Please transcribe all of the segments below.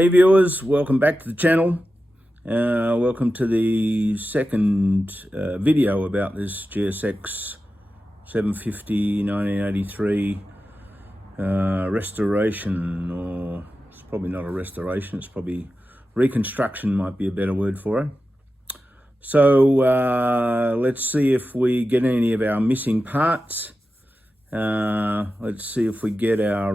Hey viewers, welcome back to the channel. Welcome to the second video about this GSX 750 1983 restoration, or it's probably not a restoration, it's probably reconstruction might be a better word for it. So let's see if we get any of our missing parts. Let's see if we get our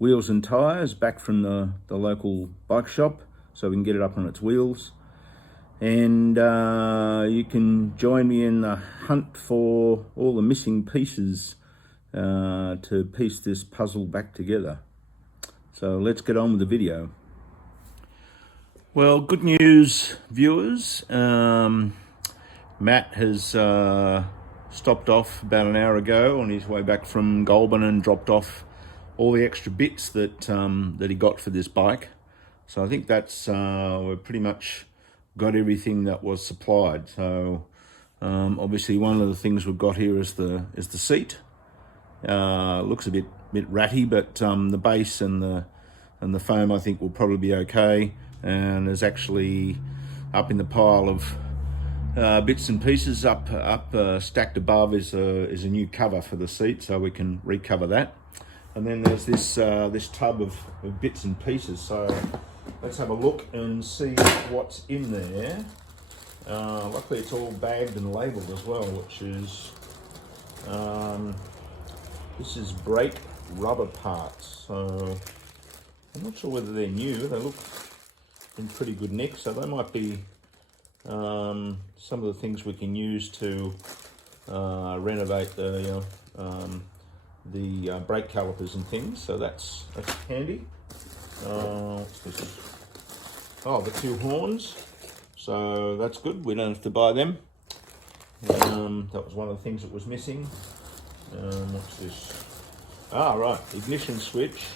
wheels and tyres back from the local bike shop so we can get it up on its wheels. And you can join me in the hunt for all the missing pieces to piece this puzzle back together. So let's get on with the video. Well, good news, viewers. Matt has stopped off about an hour ago on his way back from Goulburn and dropped off all the extra bits that that he got for this bike. So I think that's we've pretty much got everything that was supplied. So obviously one of the things we've got here is the seat. Looks a bit ratty, but the base and the foam I think will probably be okay. And there's actually up in the pile of bits and pieces up stacked above is a new cover for the seat, so we can recover that. And then there's this tub of bits and pieces. So let's have a look and see what's in there. Luckily it's all bagged and labelled as well, which is this is brake rubber parts. So I'm not sure whether they're new. They look in pretty good nick, so they might be some of the things we can use to renovate the brake calipers and things. So that's handy. What's this? Oh, the two horns. So that's good. We don't have to buy them. That was one of the things that was missing. What's this? Ah, right. Ignition switch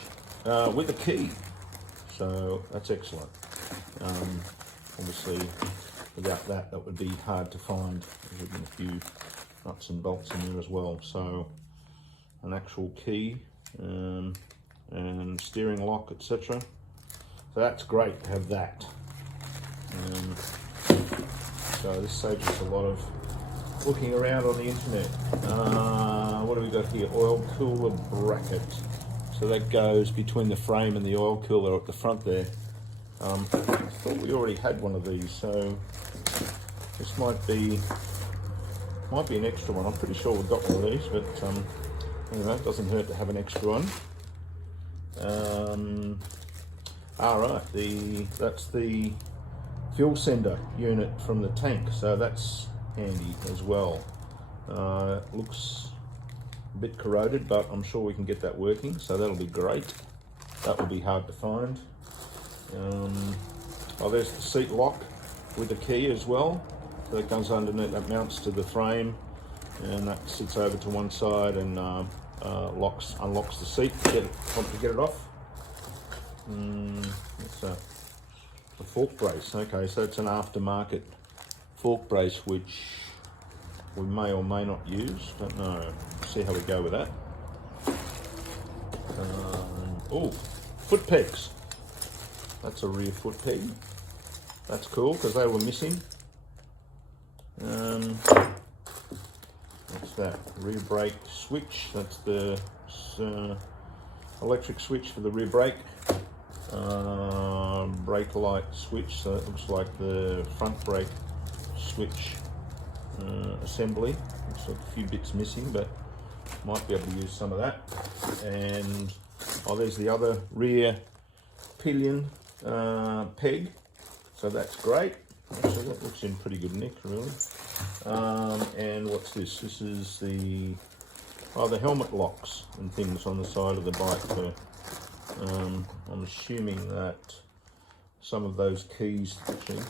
with a key. So that's excellent. Obviously, without that would be hard to find. There's been a few nuts and bolts in there as well. So an actual key and steering lock, etc. So that's great to have that. So this saves us a lot of looking around on the internet. What do we got here? Oil cooler bracket. So that goes between the frame and the oil cooler at the front there. I thought we already had one of these, so this might be an extra one. I'm pretty sure we've got one of these, but anyway, it doesn't hurt to have an extra one. All right, that's the fuel sender unit from the tank, so that's handy as well. Looks a bit corroded, but I'm sure we can get that working, so that'll be great. That will be hard to find. Oh, there's the seat lock with the key as well. So that goes underneath, that mounts to the frame, and that sits over to one side and unlocks the seat to get it off. It's a fork brace. Okay, so it's an aftermarket fork brace, which we may or may not use. Don't know. See how we go with that. Oh, foot pegs. That's a rear foot peg. That's cool because they were missing. What's that? Rear brake switch. That's the electric switch for the rear brake. Brake light switch. So it looks like the front brake switch assembly. Looks like a few bits missing, but might be able to use some of that. And oh, there's the other rear pillion peg. So that's great. Actually, that looks in pretty good nick, really. And what's this? This is the helmet locks and things on the side of the bike. I'm assuming that some of those keys, actually,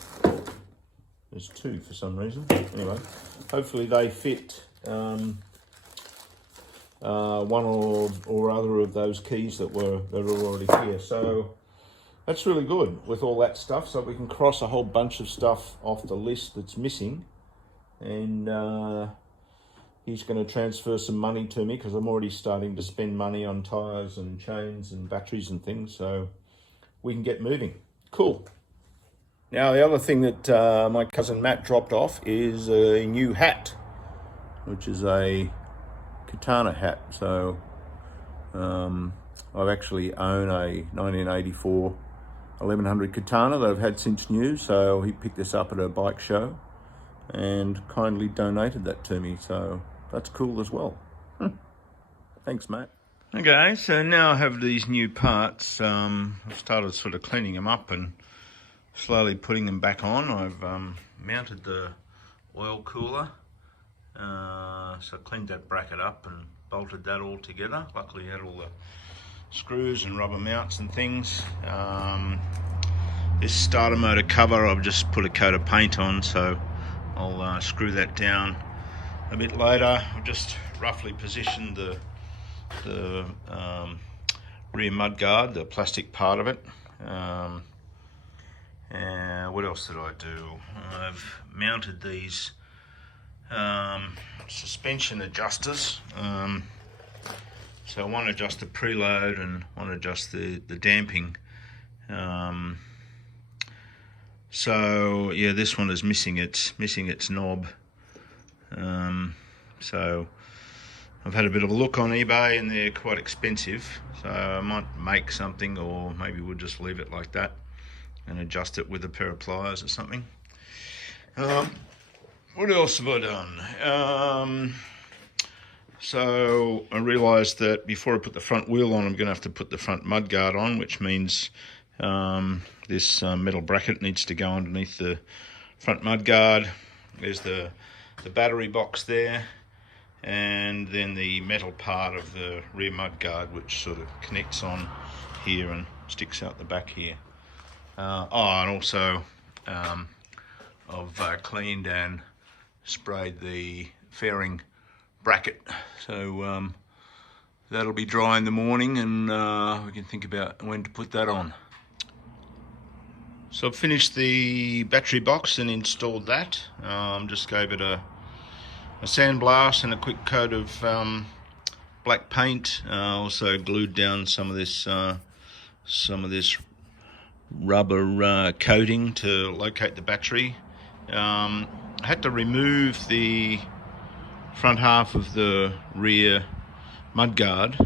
there's two for some reason. Anyway, hopefully they fit one or other of those keys that are already here. So that's really good with all that stuff. So we can cross a whole bunch of stuff off the list that's missing, and he's going to transfer some money to me because I'm already starting to spend money on tyres and chains and batteries and things. So we can get moving. Cool. Now the other thing that my cousin Matt dropped off is a new hat, which is a katana hat. So I've actually own a 1984 1100 katana that I've had since new. So he picked this up at a bike show and kindly donated that to me. So that's cool as well. Thanks, Matt. Okay, so now I have these new parts. I've started sort of cleaning them up and slowly putting them back on. I've mounted the oil cooler. So I cleaned that bracket up and bolted that all together. Luckily I had all the screws and rubber mounts and things. This starter motor cover, I've just put a coat of paint on, so I'll screw that down a bit later. I've just roughly positioned the rear mudguard, the plastic part of it. And what else did I do? I've mounted these suspension adjusters. So one adjusts the preload and one adjusts the damping. So yeah, this one is missing its knob. So I've had a bit of a look on eBay and they're quite expensive. So I might make something, or maybe we'll just leave it like that and adjust it with a pair of pliers or something. What else have I done? So I realised that before I put the front wheel on, I'm going to have to put the front mudguard on, which means this metal bracket needs to go underneath the front mudguard. There's the battery box there, and then the metal part of the rear mudguard, which sort of connects on here and sticks out the back here. And also I've cleaned and sprayed the fairing bracket, so that'll be dry in the morning, and we can think about when to put that on. So I've finished the battery box and installed that. Just gave it a sandblast and a quick coat of black paint. Also glued down some of this rubber coating to locate the battery. I had to remove the front half of the rear mudguard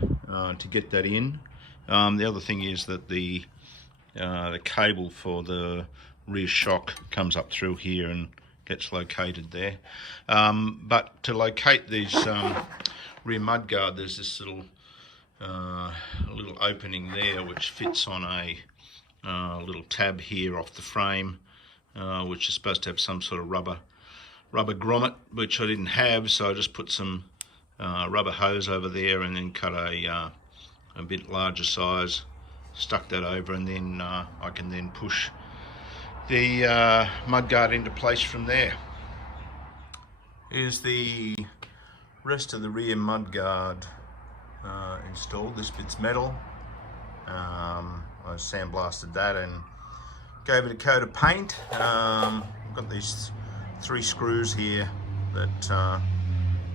to get that in. The other thing is that the cable for the rear shock comes up through here and gets located there. But to locate these rear mudguard, there's this little opening there which fits on a little tab here off the frame, which is supposed to have some sort of rubber grommet, which I didn't have, so I just put some rubber hose over there and then cut a bit larger size, stuck that over, and then I can then push the mudguard into place from there. Here's the rest of the rear mudguard installed. This bit's metal. I sandblasted that and gave it a coat of paint. I've got these 3 screws here that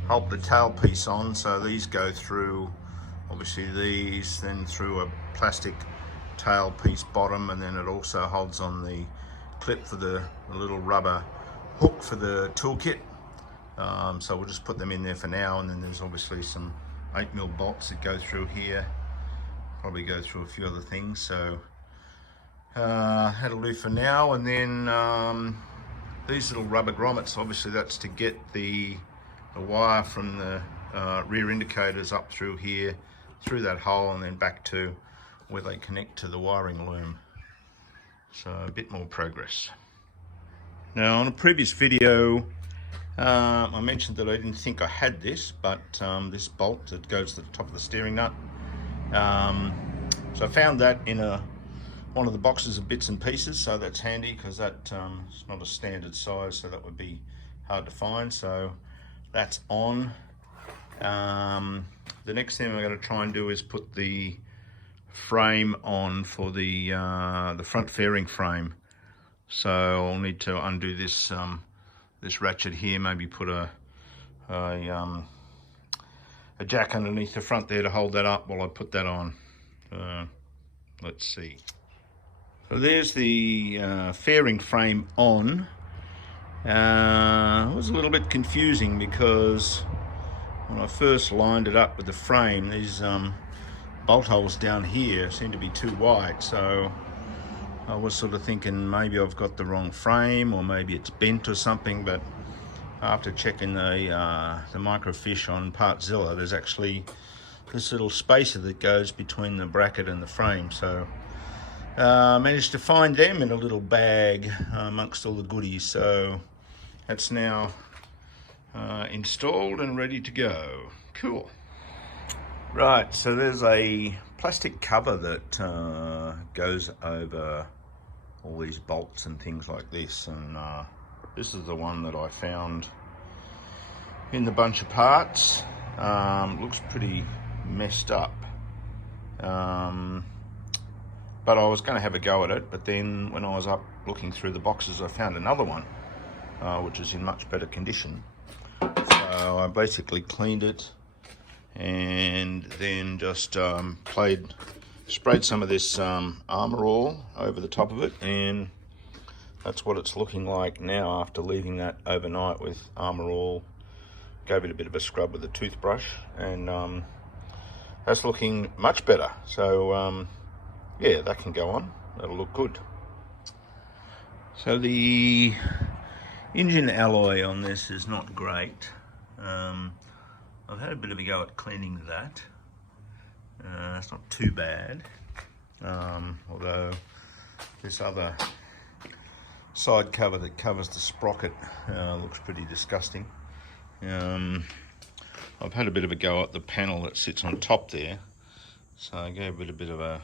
hold the tailpiece on, so these go through, obviously these, then through a plastic tailpiece bottom, and then it also holds on the clip for the little rubber hook for the toolkit. So we'll just put them in there for now, and then there's obviously some 8mm bolts that go through here, probably go through a few other things, so that'll do for now. And then these little rubber grommets, obviously that's to get the wire from the rear indicators up through here, through that hole, and then back to where they connect to the wiring loom. So a bit more progress. Now on a previous video I mentioned that I didn't think I had this, but this bolt that goes to the top of the steering nut. So I found that in one of the boxes of bits and pieces, so that's handy because that's not a standard size, so that would be hard to find. So that's on. The next thing I'm going to try and do is put the frame on for the front fairing frame. So I'll need to undo this this ratchet here, maybe put a jack underneath the front there to hold that up while I put that on. Let's see. So there's the fairing frame on. It was a little bit confusing because when I first lined it up with the frame, these bolt holes down here seem to be too wide, so I was sort of thinking maybe I've got the wrong frame or maybe it's bent or something, but after checking the microfiche on Partzilla, there's actually this little spacer that goes between the bracket and the frame, so managed to find them in a little bag amongst all the goodies, so that's now installed and ready to go. Cool. Right, so there's a plastic cover that goes over all these bolts and things like this, and this is the one that I found in the bunch of parts. Looks pretty messed up. But I was going to have a go at it, but then when I was up looking through the boxes, I found another one, which is in much better condition. So I basically cleaned it and then just sprayed some of this Armor All over the top of it, and that's what it's looking like now after leaving that overnight with Armor All. Gave it a bit of a scrub with a toothbrush, and that's looking much better. So yeah, that can go on. That'll look good. So the engine alloy on this is not great. I've had a bit of a go at cleaning that. It's not too bad, although this other side cover that covers the sprocket looks pretty disgusting. I've had a bit of a go at the panel that sits on top there, so I gave it a bit of a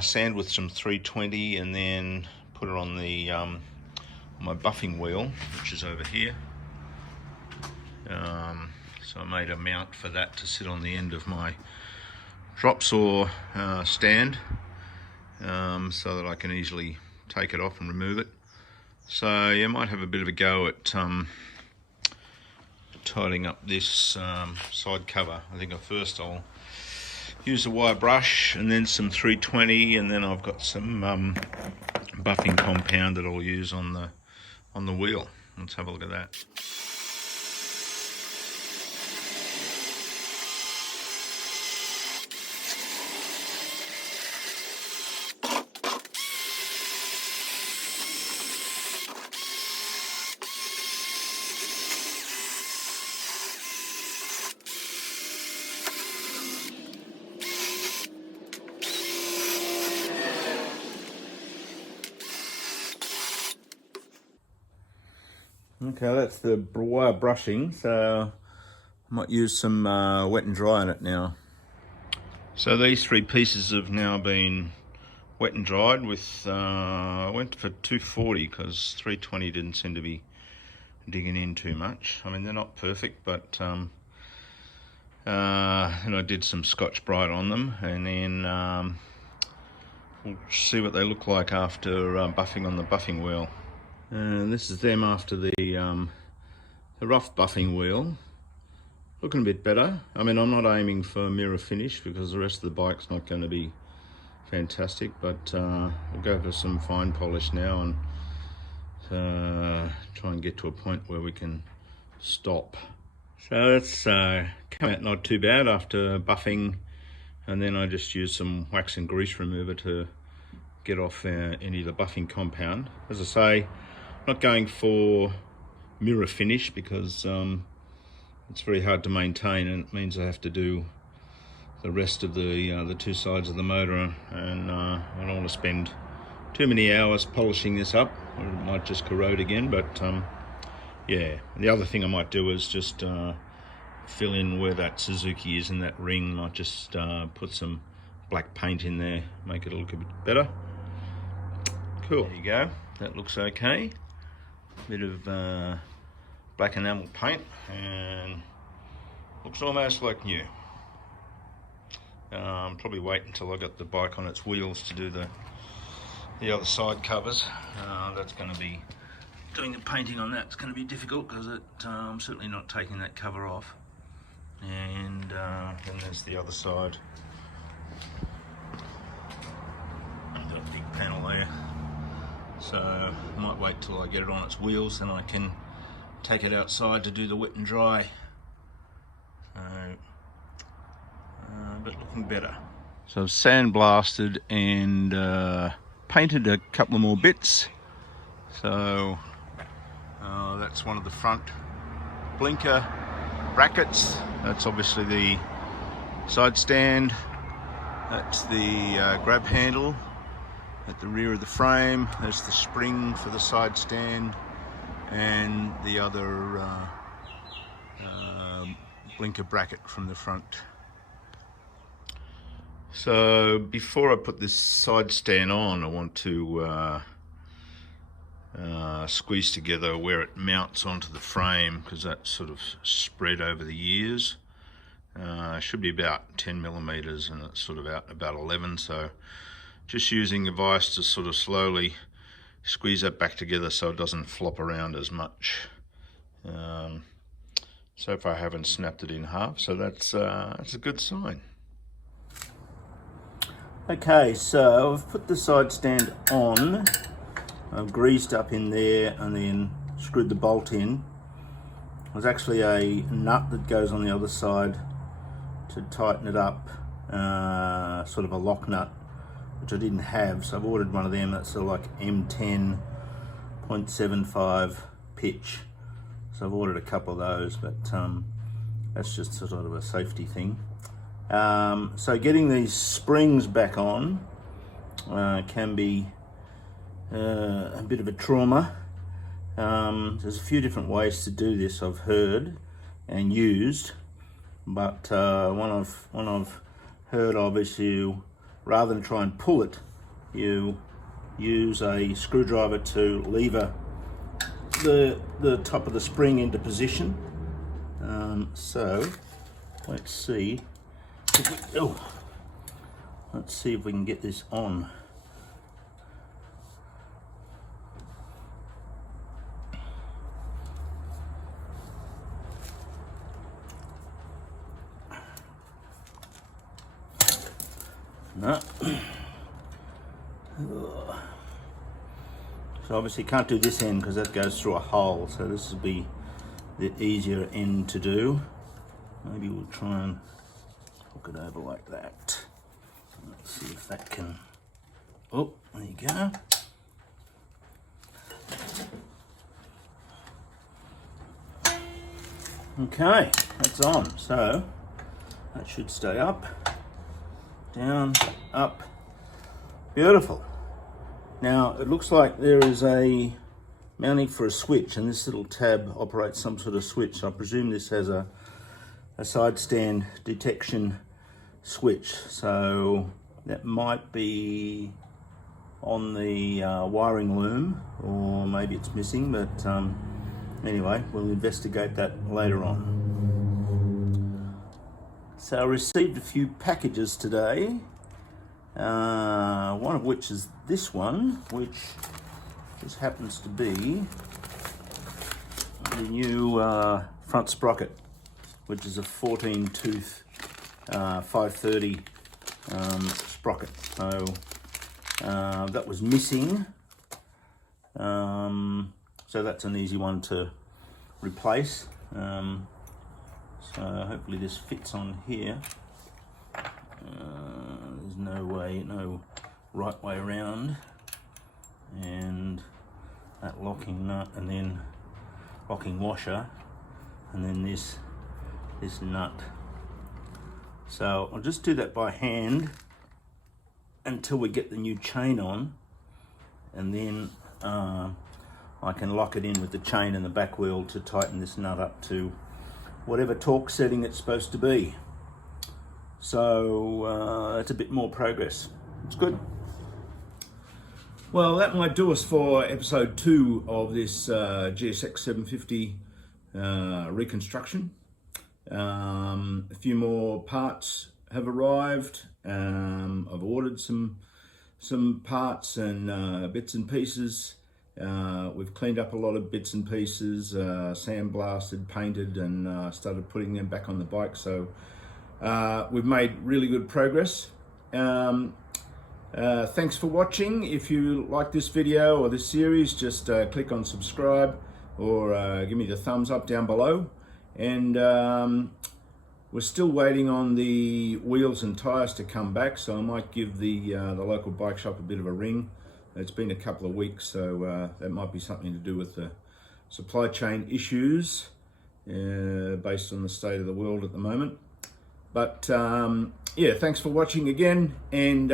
sand with some 320 and then put it on the my buffing wheel, which is over here. So I made a mount for that to sit on the end of my drop saw stand, so that I can easily take it off and remove it. So you might have a bit of a go at tidying up this side cover. I think I'll use a wire brush and then some 320, and then I've got some buffing compound that I'll use on the wheel. Let's have a look at that. Okay, that's the wire brushing, so I might use some wet and dry on it now. So these three pieces have now been wet and dried with, I went for 240 because 320 didn't seem to be digging in too much. I mean, they're not perfect, but and I did some Scotch Brite on them, and then we'll see what they look like after buffing on the buffing wheel. And this is them after the rough buffing wheel. Looking a bit better. I mean, I'm not aiming for mirror finish because the rest of the bike's not going to be fantastic, but we'll go for some fine polish now and try and get to a point where we can stop. So that's come out not too bad after buffing, and then I just used some wax and grease remover to get off any of the buffing compound. As I say, not going for mirror finish because it's very hard to maintain, and it means I have to do the rest of the two sides of the motor, and I don't want to spend too many hours polishing this up, or it might just corrode again. But yeah, and the other thing I might do is just fill in where that Suzuki is in that ring. Might just put some black paint in there, make it look a bit better. Cool. There you go. That looks okay. Bit of black enamel paint, and looks almost like new. Probably wait until I got the bike on its wheels to do the other side covers. That's going to be doing the painting on that. It's going to be difficult because I'm certainly not taking that cover off. And then there's the other side. So I might wait till I get it on its wheels, then I can take it outside to do the wet and dry. So, but looking better. So I've sandblasted and painted a couple of more bits. So that's one of the front blinker brackets. That's obviously the side stand. That's the grab handle at the rear of the frame. There's the spring for the side stand, and the other blinker bracket from the front. So before I put this side stand on, I want to squeeze together where it mounts onto the frame, because that's sort of spread over the years. Should be about 10 millimeters, and it's sort of out about 11, so just using a vise to sort of slowly squeeze that back together so it doesn't flop around as much. So far I haven't snapped it in half, so that's a good sign. Okay, so I've put the side stand on. I've greased up in there and then screwed the bolt in. There's actually a nut that goes on the other side to tighten it up, sort of a lock nut, which I didn't have, so I've ordered one of them. That's sort of like M10.75 pitch. So I've ordered a couple of those, but that's just sort of a safety thing. So getting these springs back on can be a bit of a trauma. There's a few different ways to do this I've heard and used, but one I've heard of is you, rather than try and pull it, you use a screwdriver to lever the top of the spring into position. So let's see if we can get this on. No. So obviously can't do this end because that goes through a hole, so this will be the easier end to do. Maybe we'll try and hook it over like that. Let's see if that can... Oh, there you go. Okay, that's on. So that should stay up, down, up. Beautiful. Now it looks like there is a mounting for a switch, and this little tab operates some sort of switch. I presume this has a side stand detection switch, so that might be on the wiring loom, or maybe it's missing, but anyway, we'll investigate that later on. So I received a few packages today, one of which is this one, which just happens to be the new front sprocket, which is a 14 tooth 530 sprocket. So that was missing, so that's an easy one to replace. So hopefully this fits on here. There's no right way around, and that locking nut, and then locking washer, and then this nut. So I'll just do that by hand until we get the new chain on, and then I can lock it in with the chain and the back wheel to tighten this nut up to whatever torque setting it's supposed to be. So that's a bit more progress. It's good. Well, that might do us for episode 2 of this GSX 750 reconstruction. A few more parts have arrived. I've ordered some parts and bits and pieces. We've cleaned up a lot of bits and pieces, sandblasted, painted, and started putting them back on the bike. So we've made really good progress. Thanks for watching. If you like this video or this series, just click on subscribe or give me the thumbs up down below. And we're still waiting on the wheels and tires to come back, so I might give the local bike shop a bit of a ring. It's been a couple of weeks, so that might be something to do with the supply chain issues based on the state of the world at the moment. But yeah, thanks for watching again, and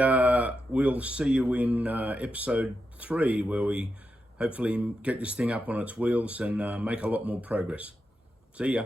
we'll see you in episode 3, where we hopefully get this thing up on its wheels and make a lot more progress. See ya.